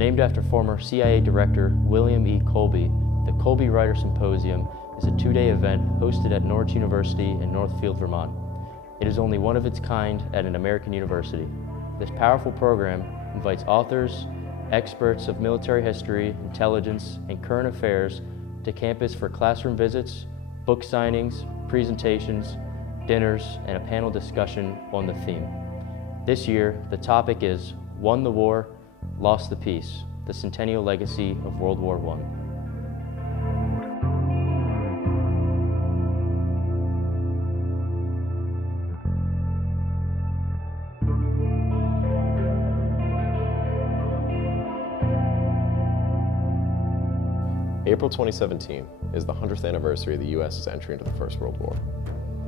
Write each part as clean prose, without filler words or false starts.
Named after former CIA Director William E. Colby, the Colby Writer Symposium is a two-day event hosted at Norwich University in Northfield, Vermont. It is only one of its kind at an American university. This powerful program invites authors, experts of military history, intelligence, and current affairs to campus for classroom visits, book signings, presentations, dinners, and a panel discussion on the theme. This year, the topic is Won the War, Lost the Peace, the Centennial Legacy of World War I. April 2017 is the 100th anniversary of the U.S.'s entry into the First World War.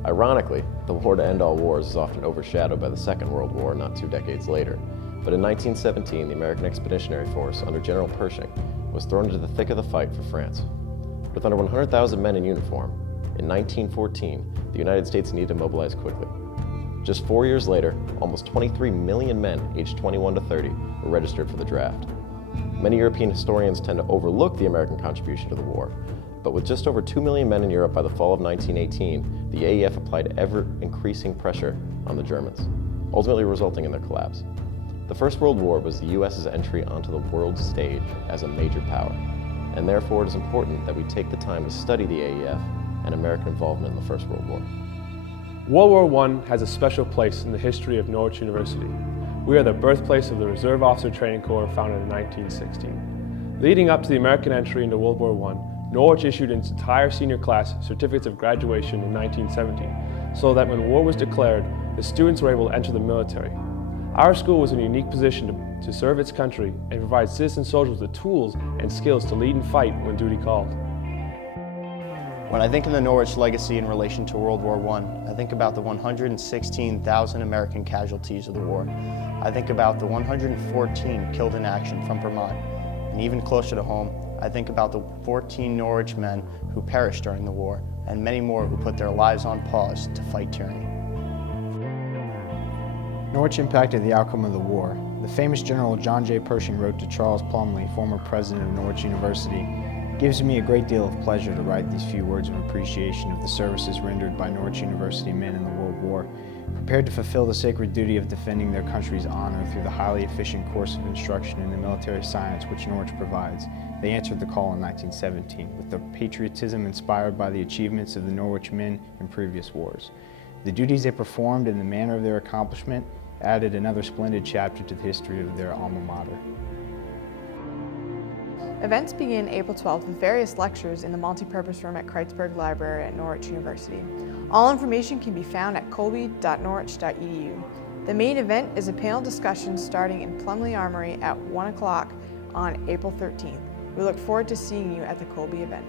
Ironically, the war to end all wars is often overshadowed by the Second World War not 2 decades later. But in 1917, the American Expeditionary Force under General Pershing was thrown into the thick of the fight for France. With under 100,000 men in uniform, in 1914, the United States needed to mobilize quickly. Just 4 years later, almost 23 million men aged 21 to 30 were registered for the draft. Many European historians tend to overlook the American contribution to the war, but with just over 2 million men in Europe by the fall of 1918, the AEF applied ever-increasing pressure on the Germans, ultimately resulting in their collapse. The First World War was the U.S.'s entry onto the world stage as a major power, and therefore it is important that we take the time to study the AEF and American involvement in the First World War. World War I has a special place in the history of Norwich University. We are the birthplace of the Reserve Officer Training Corps founded in 1916. Leading up to the American entry into World War I, Norwich issued its entire senior class certificates of graduation in 1917, so that when war was declared, the students were able to enter the military. Our school was in a unique position to serve its country and provide citizen soldiers with the tools and skills to lead and fight when duty called. When I think of the Norwich legacy in relation to World War I think about the 116,000 American casualties of the war. I think about the 114 killed in action from Vermont. And even closer to home, I think about the 14 Norwich men who perished during the war, and many more who put their lives on pause to fight tyranny. Norwich impacted the outcome of the war. The famous General John J. Pershing wrote to Charles Plumlee, former president of Norwich University, "It gives me a great deal of pleasure to write these few words of appreciation of the services rendered by Norwich University men in the World War, prepared to fulfill the sacred duty of defending their country's honor through the highly efficient course of instruction in the military science which Norwich provides." They answered the call in 1917 with the patriotism inspired by the achievements of the Norwich men in previous wars. The duties they performed and the manner of their accomplishment added another splendid chapter to the history of their alma mater. Events begin April 12th with various lectures in the multi-purpose room at Kreitzberg Library at Norwich University. All information can be found at colby.norwich.edu. The main event is a panel discussion starting in Plumlee Armory at 1 o'clock on April 13th. We look forward to seeing you at the Colby event.